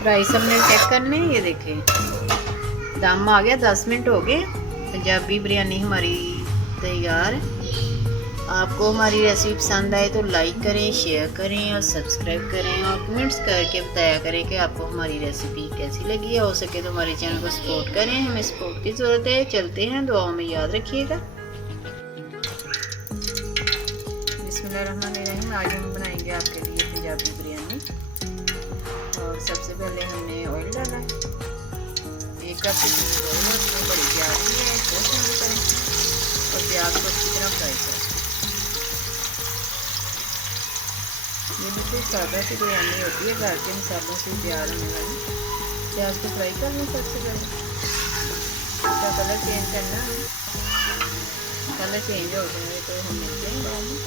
Rice हमने check करने, ये देखें दम आ गया, 10 मिनट हो गए। पंजाबी बिरयानी हमारी तैयार है। आपको हमारी रेसिपी पसंद आए तो लाइक करें, शेयर करें और सब्सक्राइब करें और कमेंट्स करके बताया करें कि आपको हमारी रेसिपी कैसी लगी है। हो सके तो हमारे चैनल को सपोर्ट करें, हमें सपोर्ट की ज़रूरत है। चलते हैं, दुआओं में याद रखिएगा। बिस्मिल्लाहिर्रहमानिर्रहीम। आज हम बनाएंगे आपके लिए पंजाबी बिरयानी। और सबसे पहले हमने ऑयल डाला, 1 कप से ऑयल, उसमें बड़ी प्याज भी है, इसको शामिल करें और प्याज को अच्छी तरह फ्राई करें। ये बिल्कुल सादा सी बिरयानी होती है, घर के मसालों से तैयार होने वाली। प्याज को फ्राई कर लें सबसे पहले, इसका कलर चेंज करना है। कलर चेंज हो जाए तो हम मिलते हैं बाद में।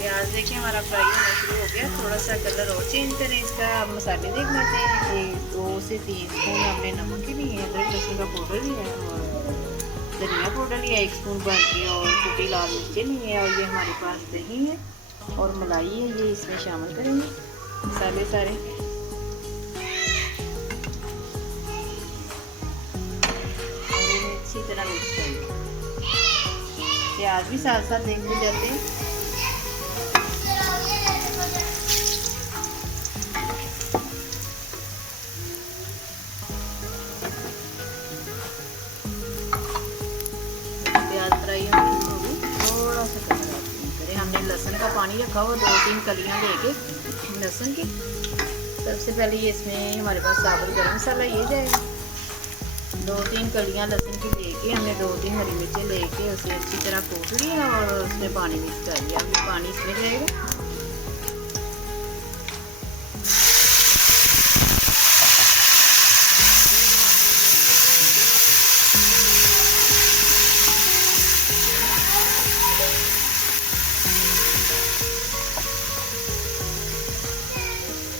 प्याज देखिए हमारा फ्राई होना शुरू हो गया। थोड़ा सा कलर और चेंज करें इसका। अब मसाले देख लेते हैं। 2 से 3 स्पून हमने नमक के लिए, अदरक लहसुन का पाउडर लिया है और धनिया पाउडर लिया, 1 स्पून बाकी और कुटी लाल मिर्चें लिए और ये हमारे पास दही है और मलाई है, ये इसमें शामिल करेंगे मसाले सारे। और इन्हें अच्छी तरह मिक्स करेंगे। प्याज भी साथ साथ देखते जाते हैं। प्याज फ्राई होगी, थोड़ा सा कलर करें। हमने लहसुन का पानी रखा हुआ, 2-3 कलियां लेके लहसुन की। सबसे पहले ये इसमें हमारे पास साबुत गरम मसाला ये जाएगा। 2-3 कलियां लहसुन की लेके हमने 2-3 हरी मिर्चें लेके उसे अच्छी तरह कूट लिया और उसमें पानी मिक्स कर लिया। अभी पानी इसमें जाएगा।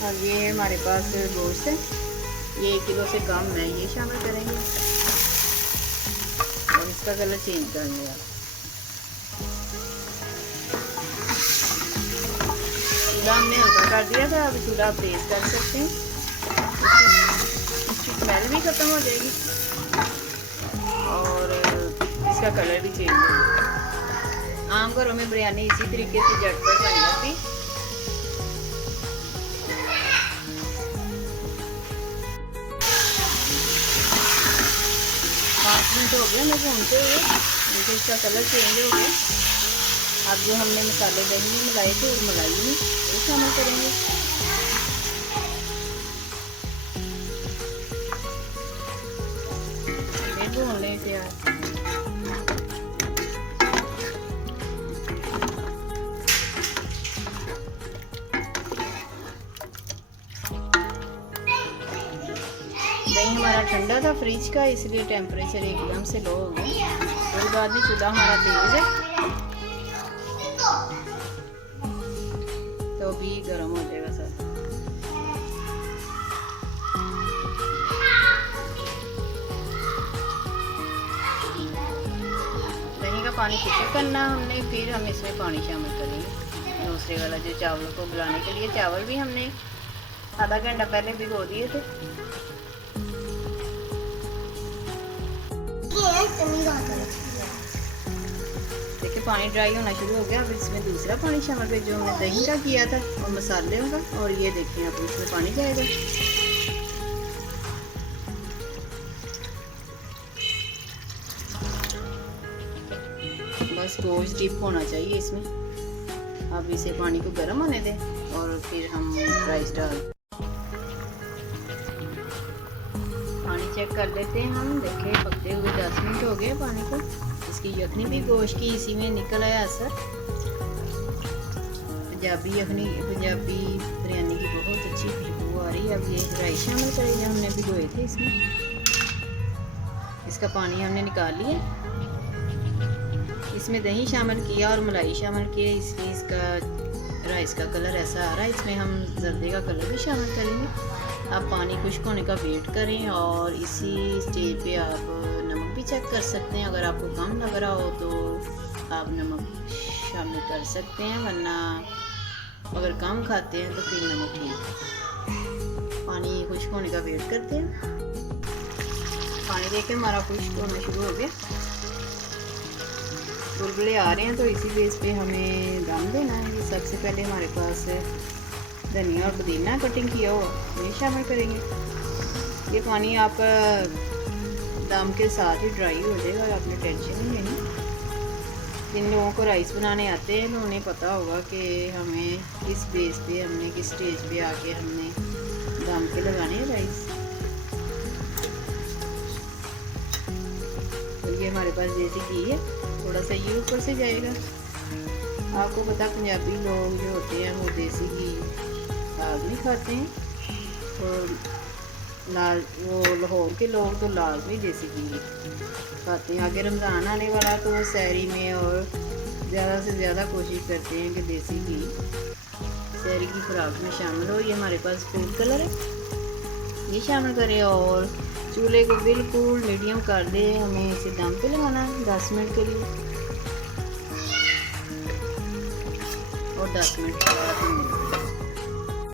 और ये हमारे पास गोश्त है, ये 1 किलो से कम है, ये शामिल करेंगे और इसका कलर चेंज कर लिया। चूल्हा हमने हल्का कर दिया था, अब चूल्हा आप तेज कर सकते हैं, इसकी स्मेल भी ख़त्म हो जाएगी और इसका कलर भी चेंज हो जाएगा। आम घरों में बिरयानी इसी तरीके से झटपट बन जाती। 5 मिनट हो गया हमें भूनते हुए, देखिए इसका कलर चेंज हो गया। अब जो हमने मसाले दही में मिलाए थे और मलाई में वो शामिल करेंगे। भून लें प्याज। दही हमारा ठंडा था फ्रिज का, इसलिए टेम्परेचर एकदम से लो हो गया। कोई बात नहीं, चूल्हा हमारा तेज है तो भी गर्म हो जाएगा सर। दही का पानी फिल्टर करना हमने, फिर हम इसमें पानी शामिल करेंगे। दूसरे वाला जो चावलों को गलाने के लिए, चावल भी हमने आधा घंटा पहले भिगो दिए थे। देखिए पानी ड्राई होना शुरू हो गया। अब इसमें दूसरा पानी शामिल कर जो हमने दही का किया था और मसाले का, और ये देखिए अब इसमें पानी जाएगा। बस गोश्त डिप होना चाहिए इसमें। अब इसे पानी को गर्म होने दें और फिर हम राइस डाल पानी चेक कर लेते हैं हम। देखिए पकते हुए 10 मिनट हो गए पानी को। इसकी यखनी भी गोश्त की इसी में निकल आया असर। पंजाबी यखनी, पंजाबी बिरयानी की बहुत अच्छी खुशबू आ रही है। अब ये राइस शामिल करेंगे, हमने भिगोए थे इसमें। इसका पानी हमने निकाल लिया, इसमें दही शामिल किया और मलाई शामिल किया, इसलिए इसका राइस का कलर ऐसा आ रहा है। इसमें हम जर्दे का कलर भी शामिल करेंगे। आप पानी खुश्क होने का वेट करें और इसी स्टेज पे आप नमक भी चेक कर सकते हैं। अगर आपको कम लग रहा हो तो आप नमक शामिल कर सकते हैं, वरना अगर कम खाते हैं तो फिर नमक ठीक है। होने का वेट करते हैं। पानी देके हमारा खुश्क होना शुरू हो गया, बुलबुले आ रहे हैं, तो इसी बेस पे हमें दम देना है। ये सबसे पहले हमारे पास धनिया और पुदीना कटिंग किया हुआ ये शामिल करेंगे। ये पानी आपका दम के साथ ही ड्राई हो जाएगा, आपने टेंशन नहीं लेनी। जिन लोगों को राइस बनाने आते हैं तो उन्हें पता होगा कि हमें किस बेस पे, हमने किस स्टेज पे आके हमने दम के लगाने हैं राइस। तो ये हमारे पास देसी घी है, थोड़ा सा ये ऊपर से जाएगा। आपको पता पंजाबी लोग जो होते हैं वो देसी घी लाजमी खाते हैं, तो वो लाहौर के लोग तो लाजमी देसी घी खाते हैं। आगे रमज़ान आने वाला तो वो सहरी में और ज़्यादा से ज़्यादा कोशिश करते हैं कि देसी घी सहरी की खुराक में शामिल हो। ये हमारे पास फूड कलर है, ये शामिल करें और चूल्हे को बिल्कुल मीडियम कर दें। हमें इसे दम पे लगाना है 10 मिनट के लिए, और 10 मिनट के बाद